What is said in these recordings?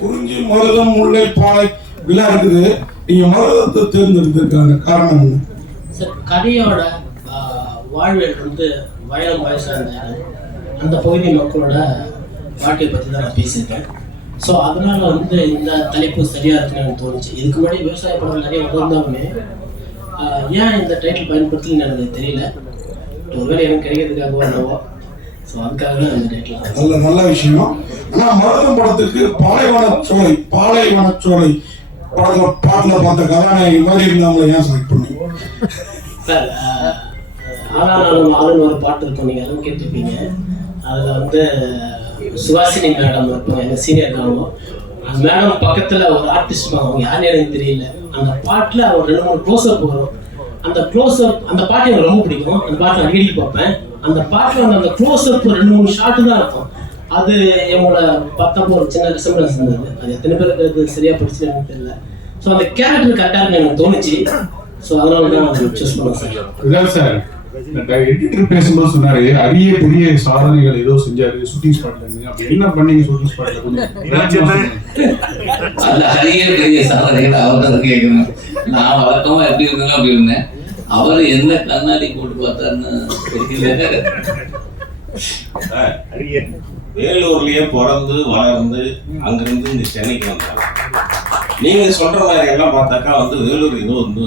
குறிஞ்சி மருதம் முல்லை பாலை விழா இருக்குது. நீங்க மருதத்தை தேர்ந்தெடுத்திருக்காங்க காரணம் என்ன சார்? கதையோட வாழ்வியல் வந்து வயலம் வயசான அந்த பகுதி மக்களோட வாழ்க்கையை பற்றி தான் நான் பேசியிருக்கேன். ஸோ அதனால வந்து இந்த தலைப்பு சரியா இருக்குன்னு எனக்கு தோணுச்சு. இதுக்கு முன்னாடி விவசாய படம் நிறைய வந்தாலுமே ஏன் இந்த டைட்டில் பயன்படுத்தலன்னு எனக்கு தெரியல. ஒருவேளை எனக்கு கிடைக்கிறதுக்காக என்னவோ. ஸோ அதுக்காக தான் இந்த டைட்டில் நல்ல விஷயம். ஆனால் மருதம் படத்துக்கு பாலைவனச்சோலை பாட்டில் பார்த்த கதாநாயகி மாதிரி இருந்தவங்களை ஏன் செலக்ட் பண்ணீங்க சார்? ஆளுன்னு ஒரு பாட்டு இருக்கும், நீங்கள் எல்லாம் கேட்டிருப்பீங்க. அதில் வந்து சுவாசினி மேடம் இருப்பாங்க, எங்கள் சீனியர் இருக்காங்க. அந்த மேடம் பக்கத்தில் ஒரு ஆர்டிஸ்ட் அவங்க யாருன்னு எனக்கு தெரியல. அந்த பாட்டில் ஒரு 2-3 க்ளோஸ்அப் வரும். அந்த க்ளோஸ்அப் அந்த பாட்டு எனக்கு ரொம்ப பிடிக்கும். அந்த பாட்டை அடிக்கடி பார்ப்பேன். அந்த பாட்டில் வந்து அந்த க்ளோஸ்அப் 2-3 ஷாட்டு தான் இருக்கும். அது என்னோட பார்த்தப்போ ஒரு சின்ன ரிசம்பரன்ஸ் இருந்தது. அது எத்தனை பேருக்கு சரியாக படிச்சு எனக்கு தெரியல. ஸோ அந்த கேரக்டர் கரெக்டாக எனக்கு தோணுச்சு. ஸோ அதனால தான் அதை சூஸ் பண்ணேன் சார். எடிட்டர் பேசும்போது சொன்னாரு அரிய பெரிய சாதனைகள் ஏதோ செஞ்சாரு ஷூட்டிங் ஸ்பாட்ல இருந்து. அப்படி என்ன பண்ணீங்க ஷூட்டிங் ஸ்பாட்ல? அந்த அரிய பெரிய சாதனைகள் அவர்தான் கேட்கணும். நான் வழக்கமா எப்படி இருந்தேன் அப்படி இருந்தேன். அவர் என்ன கண்ணாடி போட்டு பார்த்தாருன்னு தெரியல. வேலூர்லயே பிறந்து வளர்ந்து அங்கிருந்து இந்த சென்னைக்கு வந்தாங்க. நீங்க சொல்ற மாதிரி எல்லாம் பார்த்தாக்கா வந்து வேலூர் ஏதோ வந்து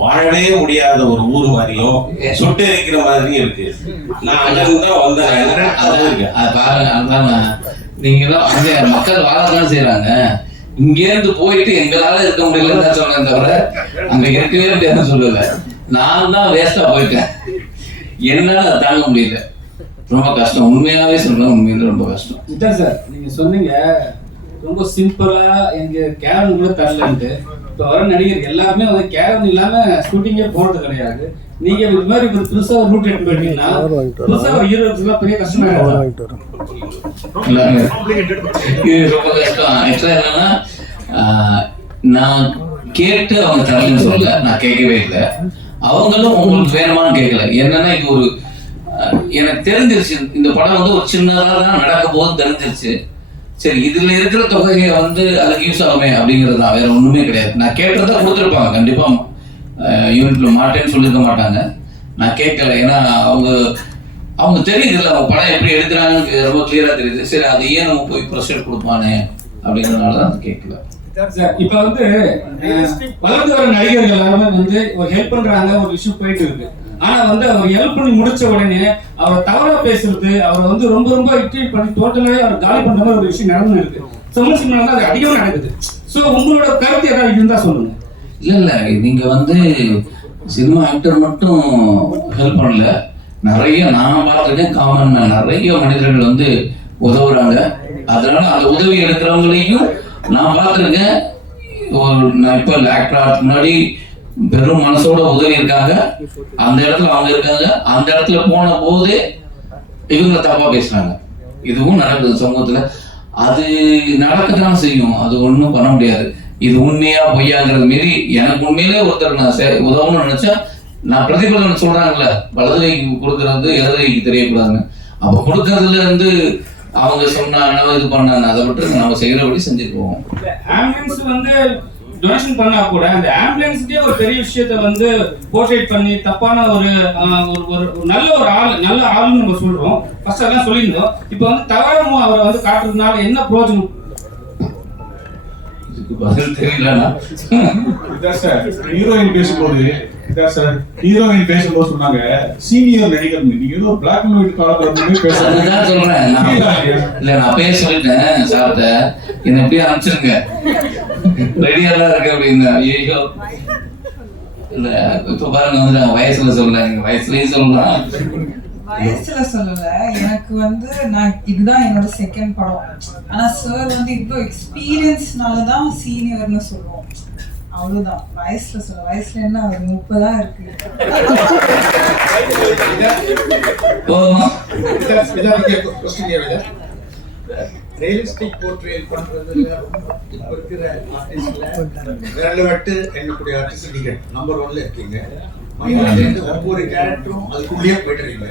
வாழவே முடியாத ஒரு ஊர் மாதிரியும் சுட்டு இருக்கிற மாதிரியும் இருக்கு. நான் அங்கிருந்து தான் வந்தேன். நீங்களும் அங்க மக்கள் வாழத்தான் செய்யறாங்க. இங்க இருந்து போயிட்டு எங்களால இருக்க முடியலன்னு தான் சொன்னேன் தவிர அங்க இருக்கவே முடியாதுன்னு சொல்லல. நான் தான் வேஸ்டா போயிட்டேன். என்னால அதை தாங்க முடியல. ரொம்ப கஷ்டம். உண்மையாவே சொல்றேன், உண்மையில ரொம்ப கஷ்டம். இதான் சார் நீங்க சொன்னீங்க ரொம்ப சிம்பிளா எங்க கேரன் கூட தரலன்ட்டு. இப்போ வர நடிகர் எல்லாருமே வந்து கேரன் இல்லாம ஷூட்டிங்கே போறது கிடையாது. நீங்க இது மாதிரி ஒரு புதுசா ஒரு ரூட் எடுத்து போயிட்டீங்கன்னா புதுசா ஒரு ஹீரோஸ்லாம் பெரிய கஷ்டமா இருக்கும். இது ரொம்ப கஷ்டம். ஆக்சுவலா என்னன்னா நான் கேட்டு அவங்க தரலன்னு சொல்லல, நான் கேட்கவே இல்லை. அவங்களும் உங்களுக்கு வேணுமான்னு கேட்கல. என்னன்னா இது ஒரு எனக்கு தெரிஞ்சிருச்சு இந்த படம் வந்து ஒரு சின்னதாக தான் நடக்க போது தெரிஞ்சிருச்சு. சரி இதுல இருக்கிற தொகையை வந்து அதுக்கு யூஸ் ஆகுமே அப்படிங்கிறது தான், வேற ஒண்ணுமே கிடையாது. நான் கேட்டதை கொடுத்துருப்பாங்க கண்டிப்பா. யூனிட்ல மாட்டேன்னு சொல்லியிருக்க மாட்டாங்க. நான் கேட்கல. ஏன்னா அவங்க தெரியுது இல்லை அவங்க படம் எப்படி எடுக்கிறாங்கன்னு ரொம்ப கிளியரா தெரியுது. சரி அது ஏன் நம்ம போய் ப்ரெஷர் கொடுப்பானே அப்படிங்கிறதுனால தான் அது கேட்கல. இப்ப வந்து வளர்ந்து வர நடிகர்கள் எல்லாருமே வந்து ஒரு ஹெல்ப் பண்றாங்க, ஒரு விஷயம் போயிட்டு இருக்கு. ஆனா வந்து அவர் ஹெல்ப் பண்ணி முடிச்ச உடனே அவர் தவறா பேசுறது, அவர் வந்து ரொம்ப ரொம்ப இக்னோர் பண்ணி டோட்டலாவே அவர் காலி பண்ற மாதிரி ஒரு விஷயம் நடந்து இருக்கு. தமிழ் சினிமால அது அதிகமா நடக்குது. சோ உங்களோட கருத்து ஏதாவது இருந்தா சொல்லுங்க. இல்ல நீங்க வந்து சினிமா ஆக்டர் மட்டும் ஹெல்ப் பண்ணல, நிறைய நான் பார்த்துருக்கேன். காமன் நிறைய மனிதர்கள் வந்து உதவுறாங்க. அதனால அந்த உதவி எடுக்கிறவங்களையும் நான் பார்த்துருக்கேன். நான் இப்போ ஆக்டர் முன்னாடி பெரும் மனசோட உதவி இருக்காங்க. அந்த இடத்துல அவங்க இருக்காங்க. அந்த இடத்துல போன போது இவங்க தப்பா பேசுறாங்க. இதுவும் நடக்குது சமூகத்துல. அது நடக்கத்தான் செய்யும். அது ஒன்றும் பண்ண முடியாது. இது உண்மையா பொய்யாங்கிறது மாரி எனக்கு உண்மையிலே ஒருத்தர் நான் உதவணும்னு நினைச்சா நான் பிரதிபலன் சொல்றாங்கல்ல, வலது கைக்கு கொடுக்கறது இடது கைக்கு தெரியக்கூடாதுன்னு. அப்ப கொடுக்கறதுல இருந்து அவங்க சொன்னாங்க இது பண்ணாங்க, அதை விட்டு நம்ம செய்யறபடி செஞ்சுக்குவோம். ஆம்புலன்ஸ் வந்து டொனேஷன் பண்ணா கூட அந்த ஆம்புலன்ஸ்க்கே ஒரு பெரிய விஷயத்த வந்து போர்ட்ரேட் பண்ணி தப்பான ஒரு நல்ல ஆள்னு நம்ம சொல்றோம். ஃபர்ஸ்ட் அதெல்லாம் சொல்லியிருந்தோம். இப்போ வந்து தவறமும் அவரை வந்து காட்டுறதுனால என்ன பிரயோஜனம்? இதுக்கு பதில் தெரியலன்னா ஹீரோயின் பேசும்போது சொன்னாங்க சீனியர் நடிகர் நீங்க ஏதோ பிளாக் அண்ட் ஒயிட் காலத்துல பேசுறேன் சொல்றேன். இல்ல நான் அப்பயே சொல்லிட்டேன் சார்ட்ட, என்ன எப்படியும் அனுப்பிச்சிருங்க ரெடியா தான் இருக்கு அப்படின்னு. ஐயோ இல்ல இப்ப பாருங்க வந்து நான் வயசுல சொல்லல, நீங்க வயசுலயும் சொல்லலாம். வயசுல சொல்லல. எனக்கு வந்து நான் இதுதான் என்னோட செகண்ட் படம். ஆனா சார் வந்து இப்போ எக்ஸ்பீரியன்ஸ்னாலதான் சீனியர்னு சொல்லுவோம். அவ்வளவுதான். வயசுல சொல்ல வயசுல என்ன ஒரு 30 தான் இருக்கு. ரியலிஸ்டிக் போர்ட்ரேட் பண்றதுல இப்ப இருக்கிற ஆர்டிஸ்ட்ல விரல விட்டு எண்ணக்கூடிய ஆர்டிஸ்ட் நீங்க நம்பர் 1ல இருக்கீங்க. ஒவ்வொரு கேரக்டரும் அதுக்குள்ளேயே போயிட்டு இருக்கீங்க.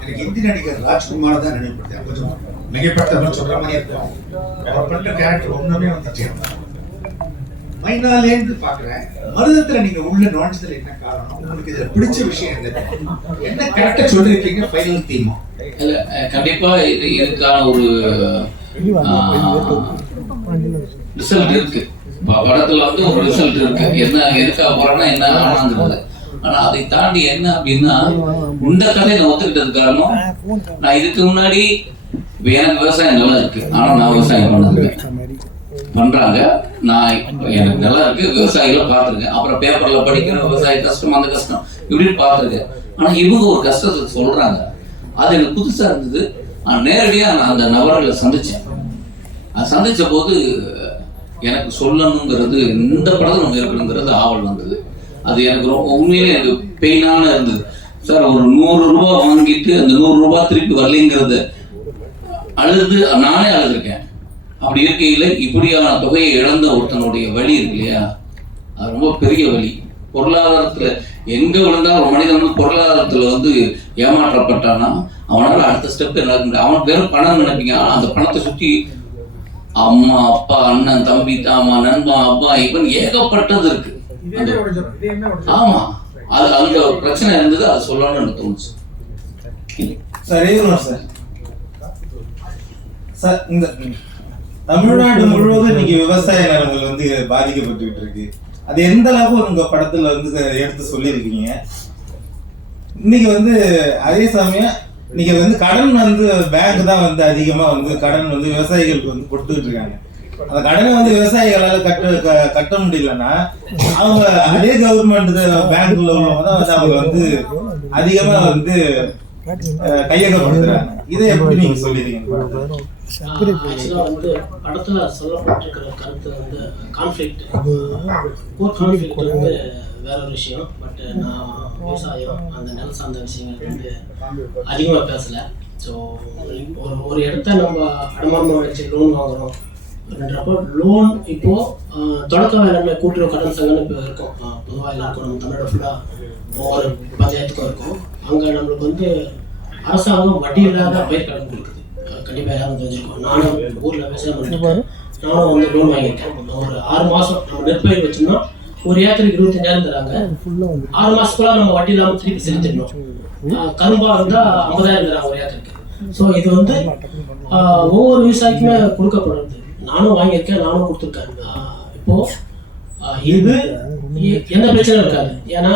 எனக்கு இந்தி நடிகர் ராஜ்குமார் தான் நினைவுபடுத்தேன். கொஞ்சம் மிகப்பட்டவன் சொல்ற மாதிரி இருக்கும். அவர் பண்ற கேரக்டர் ஒண்ணுமே வந்துச்சு. மைனாலேந்து பாக்குறேன். மருதத்துல நீங்க உள்ள நுழைஞ்சதுல என்ன காரணம்? உங்களுக்கு இதுல பிடிச்ச விஷயம் என்ன கரெக்டா சொல்லிருக்கீங்க? ஃபைனல் தீம் இல்ல, கண்டிப்பா இதுக்கான ஒரு ரிசல்ட் இருக்கு. படத்துல வந்து ஒரு ரிசல்ட் இருக்கு. என்ன எதுக்காக போறோம்னா என்ன ஆனாங்கிறது. ஆனா அதை தாண்டி என்ன அப்படின்னா, இந்த கதையை நான் ஒத்துக்கிட்டது காரணம், நான் இதுக்கு முன்னாடி எனக்கு விவசாயம் நல்லா இருக்கு, ஆனா நான் விவசாயம் பண்ணதில்லை. பண்றாங்க, நான் எனக்கு நல்லா இருக்கு, விவசாயிகளை பார்த்துருக்கேன். அப்புறம் பேப்பர்ல படிக்கிற விவசாய கஷ்டம், அந்த கஷ்டம் இப்படின்னு பார்த்துருக்கேன். ஆனா இவங்க ஒரு கஷ்டத்தை சொல்றாங்க, அது எனக்கு புதுசா இருந்தது. நேரடியா நான் அந்த நபர்களை சந்திச்சேன். அது சந்திச்ச போது எனக்கு சொல்லணுங்கிறது, இந்த படத்தில் நம்ம இருக்கணுங்கிறது ஆவல் வந்தது. அது எனக்கு ரொம்ப உண்மையிலே எனக்கு பெயினான இருந்தது. சார், ஒரு 100 ரூபா வாங்கிட்டு அந்த 100 ரூபா திருப்பி வரலைங்கிறது அழுது நானே அழுதுருக்கேன். அப்படி இருக்கையில் இப்படியான தொகையை இழந்த ஒருத்தனுடைய வலி இருக்கு இல்லையா, அது ரொம்ப பெரிய வலி. பொருளாதாரத்துல எங்க விழுந்தா ஒரு மனிதன் வந்து பொருளாதாரத்துல வந்து ஏமாற்றப்பட்டானா அவனால அடுத்த ஸ்டெப் என்ன, அவன் வெறும் பணம் நினைப்பீங்க. ஆனா அந்த பணத்தை சுற்றி அம்மா, அப்பா, அண்ணன், தம்பி, தாமா, நண்பா, அப்பா, இவன் ஏகப்பட்டது இருக்கு. ஆமா, அது அந்த பிரச்சனை இருந்தது. அது சொல்லணும்னு எனக்கு தோணுச்சு. சார், இந்த தமிழ்நாடு முழுவதும் இன்னைக்கு விவசாய நிலங்கள் வந்து பாதிக்கப்பட்டுக்கிட்டு இருக்கு. அது எந்த அளவுக்கு உங்க படத்துல வந்து எடுத்து சொல்லியிருக்கீங்க. இன்னைக்கு வந்து அதே சமயம் இன்னைக்கு வந்து கடன் வந்து பேங்க் தான் வந்து அதிகமா வந்து கடன் வந்து விவசாயிகளுக்கு வந்து கொடுத்துட்டு இருக்காங்க. அந்த கடனை வந்து விவசாயிகளால கட்ட முடியலன்னா அவங்க அதே கவர்மெண்ட் பேங்க்ல உள்ளவங்க தான் வந்து அவங்க வந்து அதிகமா வந்து கையகப்படுத்துறாங்க. இதை எப்படி நீங்க சொல்லிருக்கீங்க? ஆக்சுவலா வந்து படத்துல சொல்லப்பட்டிருக்கிற கருத்து வந்து கான்ஃபிளிக்ட் வந்து வேற ஒரு விஷயம். பட் நான் விவசாயம், அந்த நில சார்ந்த விஷயங்கள் வந்து அதிகமாக பேசல. ஸோ ஒரு இடத்த நம்ம அடமானமாக வச்சு லோன் வாங்குறோம் அப்படின்றப்போ, லோன் இப்போ தொடக்க வேளாண்மை கூட்டுறவு கடன் சங்கம்னு இப்போ இருக்கும். பொதுவாக எல்லாருக்கும் நம்ம தமிழோட ஃபுல்லாக ஒவ்வொரு பஞ்சாயத்துக்கும் இருக்கும். அங்கே நம்மளுக்கு வந்து அரசாங்கம் வட்டி இல்லாத பயிர் கடன் கொடுக்குது. கண்டிப்பாக எல்லாரும் தெரிஞ்சிருக்கோம். நானும் ஊரில் விவசாயம் பண்ணிட்டு நானும் வந்து லோன் வாங்கியிருக்கேன். ஒரு 6 மாதம் நம்ம நெற்பயிர் வச்சோம்னா ஒரு ஏக்கருக்கு 25,000 தராங்க. 6 மாசத்துக்குள்ள நம்ம வட்டி இல்லாமல் திருப்பி செலுத்திடணும். கரும்பா இருந்தால் 50,000 தராங்க ஒரு ஏக்கருக்கு. ஸோ இது வந்து ஒவ்வொரு விவசாயிக்குமே கொடுக்கப்படுறது. நானும் வாங்கியிருக்கேன், நானும் கொடுத்துருக்கேன். இப்போ இது எந்த பிரச்சனையும் இருக்காது. ஏன்னா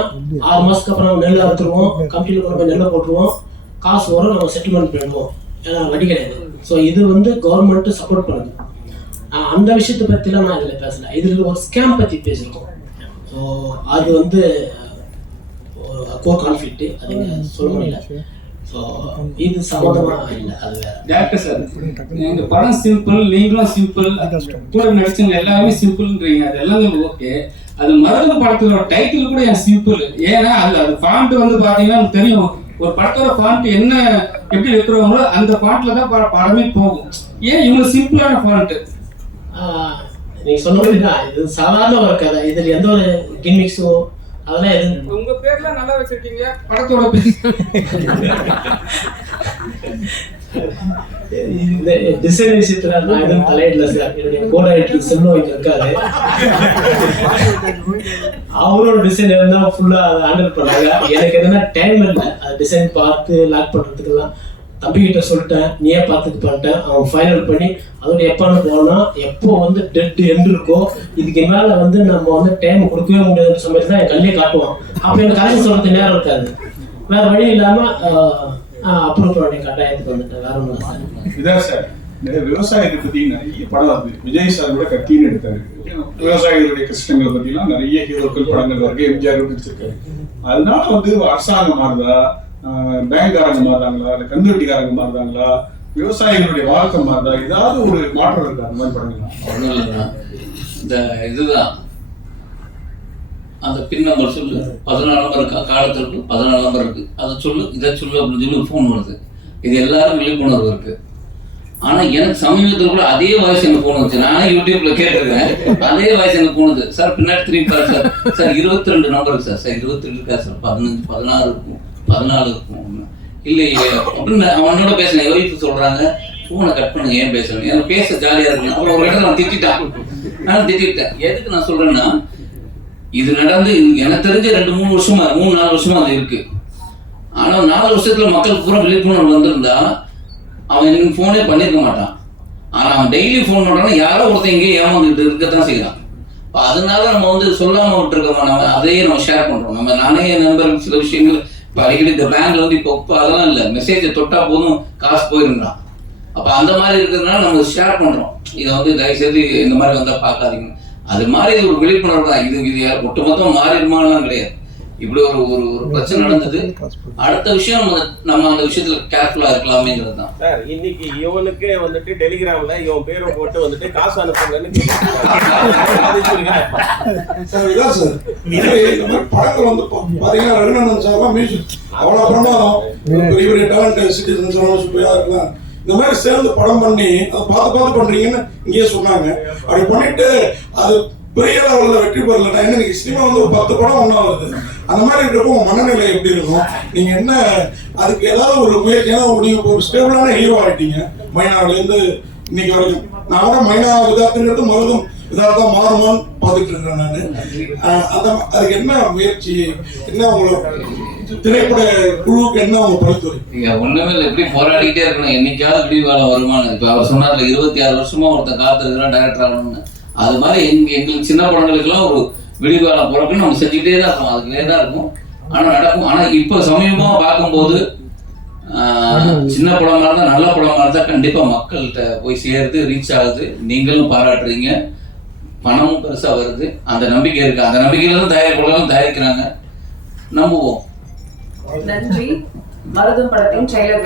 6 மாசத்துக்கு அப்புறம் நெல் அறுத்துருவோம், கம்பெனியில் கொண்டு போய் நெல்லை போட்டுருவோம், காசு வரும், நம்ம செட்டில்மெண்ட் பண்ணிடுவோம். ஏன்னா வட்டி கிடையாது. ஸோ இது வந்து கவர்மெண்ட் சப்போர்ட் பண்ணுது. அந்த விஷயத்தை பற்றிலாம் நான் இதில் பேசலை. இதில் ஒரு ஸ்கேம் பற்றி பேசியிருக்கோம். ஸோ அது வந்து ஒரு கோர் கான்ஃப்ளிக்ட், அது சொல்ல முடியல. ஸோ இது சம்மந்தமாக இல்லை, அது வேற. டேரக்டர் சார், எங்க படம் சிம்பிள், நீங்களும் சிம்பிள், கூட நடிச்சவங்க எல்லாருமே சிம்பிள்ன்றீங்க. அது எல்லாமே ஓகே. அது மருத படத்தோட டைட்டில் கூட என் சிம்பிள். ஏன்னா அது ஃபாண்ட் வந்து பார்த்தீங்கன்னா எனக்கு தெரியும், ஒரு படத்தோட ஃபாண்ட் என்ன எப்படி வைக்கிறவங்களோ அந்த ஃபாண்ட்ல தான் படமே போகும். ஏன் இவங்க சிம்பிளான ஃபாண்ட்? நீங்க சொன்ன மாதிரி தான், இது சாதாரண ஒரு கதை. இதில் எந்த ஒரு கிமிக்ஸோ அதெல்லாம் எதுவும். உங்க பேர்லாம் நல்லா வச்சிருக்கீங்க, படத்தோட பேர் இந்த டிசைன் விஷயத்துல நான் எதுவும் தலையிடல சார். என்னுடைய கோடைரக்டர் செல்வம் இங்க இருக்காரு, அவரோட டிசைன் இருந்தா ஃபுல்லா அதை ஹேண்டில் பண்ணாங்க. எனக்கு எதுனா டைம் இல்லை அது டிசைன் பார்த்து லாக் பண்றதுக்கெல்லாம். தம்பிக்கிட்ட சொல்லிட்டேன், நீயே பார்த்துக்கு பண்ணிட்டேன். அவன் ஃபைனல் பண்ணி அதோட எப்போன்னு போனா எப்போ வந்து டெட் எண்ட் இருக்கோ, இதுக்கு மேல வந்து நம்ம வந்து டைம் கொடுக்கவே முடியாத சமயத்துல தான் என் கல்லே காட்டுவான். அப்போ எனக்கு கடைசி சொல்றது நேரம் இருக்காது. வேற வழி இல்லாம அப்ரூவ் பண்ணி கட்டாயத்துக்கு வந்துட்டேன். வேற ஒன்றும் சார். இதான் சார், விவசாயத்தை பத்தி நிறைய படம் வருது. விஜய் சார் கூட கத்தின்னு எடுத்தாரு. விவசாயிகளுடைய கஷ்டங்களை பத்திலாம் நிறைய ஹீரோக்கள் படங்கள் வருது. எம்ஜிஆர் நடிச்சிருக்காரு. அதனால வந்து அரசாங்கம் மாறுதா, பேங்க்காரங்க மாறுறாங்களா, இல்ல கந்துவட்டிக்காரங்க மாறுறாங்களா, விவசாயிகளுடைய வாழ்க்கை மாறுதா, ஏதாவது ஒரு மாற்றம் இருக்கு அந்த மாதிரி படங்கள்லாம்? ஒன்றும் இல்லைண்ணா, இந்த இதுதான் அந்த பின் நம்பர் சொல்லு, 14 நம்பர் இருக்கா, காலத்திற்கு 14 நம்பர் இருக்கு, அதை சொல்லு, இதை சொல்லு அப்படின்னு சொல்லி ஃபோன் வருது. இது எல்லாரும் விழிப்புணர்வு இருக்கு. ஆனா எனக்கு சமீபத்தில் கூட அதே வாய்ஸ் எனக்கு போன் வச்சு, நானே யூடியூப்ல கேட்டிருக்கேன், அதே வாய்ஸ் எனக்கு போனது. சார் பின்னாடி திரும்பி பாரு சார், சார் 22 நம்பர் இருக்கு சார், சார் 22 இருக்கா சார், 15, 16 இருக்கும், 14 இருக்கும் இல்லையே அப்படின்னு அவனோட பேசினேன். ஒய்ஃபு சொல்றாங்க ஃபோனை கட் பண்ணுங்க, ஏன் பேசுறேன், எனக்கு பேச ஜாலியா இருக்கு. அப்புறம் ஒரு இடத்துல நான் திட்டிட்டேன். எதுக்கு நான் சொல்றேன்னா, இது நடந்து எனக்கு தெரிஞ்ச 2-3 வருஷமா 3-4 வருஷமா அது இருக்கு. ஆனா 4 வருஷத்துல மக்கள் பூரா விழிப்புணர்வு வந்திருந்தா அவன் எனக்கு போனே பண்ணிருக்க மாட்டான். ஆனா அவன் டெய்லி போன் பண்றான்னா யாரோ ஒருத்தன் இங்கே ஏமாந்துட்டு இருக்கத்தான் செய்யறான். அதனால நம்ம வந்து சொல்லாம விட்டுருக்கோமா, நம்ம அதையே நம்ம ஷேர் பண்றோம். நானே என் நண்பர்கள் சில விஷயங்கள் இப்போ அடிக்கடி இந்த பேங்க்ல வந்து இப்போ அதெல்லாம் இல்லை, மெசேஜை தொட்டா போதும் காசு போயிருந்தான். அப்ப அந்த மாதிரி இருக்கிறதுனால நம்ம ஷேர் பண்றோம். இதை வந்து தயவுசெய்து இந்த மாதிரி வந்தா பார்க்காதீங்க. அது மாதிரி இது ஒரு விழிப்புணர்வு தான். இது ஒட்டுமொத்தம் மாறிடுமாலாம் கிடையாது. இப்படி ஒரு ஒரு ஒரு பிரச்சனை நடந்தது. அடுத்த விஷயம் நம்ம அந்த விஷயத்துல கேர்ஃபுல்லா இருக்கலாமேங்கிறது தான். சார், இன்னைக்கு இவனுக்கே வந்துட்டு டெலிகிராம்ல இவன் பேரை போட்டு வந்துட்டு காசு அனுப்புங்கன்னு சார் இதான் சார் இந்த மாதிரி படங்கள் வந்து பாத்தீங்கன்னா ரகுநந்தன் சார்லாம் மியூசிக் அவ்வளோ பிரமாதம், பெரிய பெரிய டேலண்ட் சிட்டிசன் சுப்பையா இருக்கலாம். இந்த மாதிரி சேர்ந்து படம் பண்ணி அதை பார்த்து பண்றீங்கன்னு இங்கேயே சொன்னாங்க. அப்படி பண்ணிட்டு அது பெரிய லெவலில் வெற்றி பெறலன்னா என்ன, இன்னைக்கு சினிமா வந்து ஒரு 10 படம் ஒன்றா வருது. அந்த மாதிரி இருக்கிறப்போ உங்க மனநிலை எப்படி இருக்கும்? நீங்க என்ன அதுக்கு ஏதாவது ஒரு முயற்சி, ஏன்னா நீங்க ஒரு ஸ்டேபிளான ஹீரோ ஆகிட்டீங்க மைனாவிலேருந்து இன்னைக்கு வரைக்கும். நான் கூட மைனா விதார்த்துங்கிறது மருதும் விதார்த்தம் மாறுமான்னு பார்த்துட்டு இருக்கிறேன் நான். அதுக்கு என்ன முயற்சி, என்ன உங்களுக்கு திரைப்பட குழுவுக்கு என்ன உங்க பரிந்துரை? ஒண்ணுமே இல்லை, எப்படி போராடிக்கிட்டே இருக்கணும். என்னைக்காவது விடிவாளம் வருமானு. இப்ப அவர் சொன்னார்ல 26 வருஷமா ஒருத்தன் காத்திருக்கிறான் டைரக்டர் ஆகணும்னு. அது மாதிரி எங்களுக்கு சின்ன படங்களுக்கெல்லாம் ஒரு விடிவாளம் போறதுன்னு நம்ம செஞ்சுக்கிட்டே தான் இருக்கோம். அதுக்குள்ளே தான் இருக்கும். ஆனா நடக்கும். ஆனா இப்ப சமீபமா பார்க்கும்போது சின்ன படமா இருந்தா நல்ல படமா இருந்தா கண்டிப்பா மக்கள்கிட்ட போய் சேருது, ரீச் ஆகுது. நீங்களும் பாராட்டுறீங்க, பணமும் பெருசா வருது. அந்த நம்பிக்கை இருக்கு. அந்த நம்பிக்கையில தான் தயாரிக்கிறாங்க. நம்புவோம். நன்றி. மருதம் படத்தின் ட்ரெய்லர்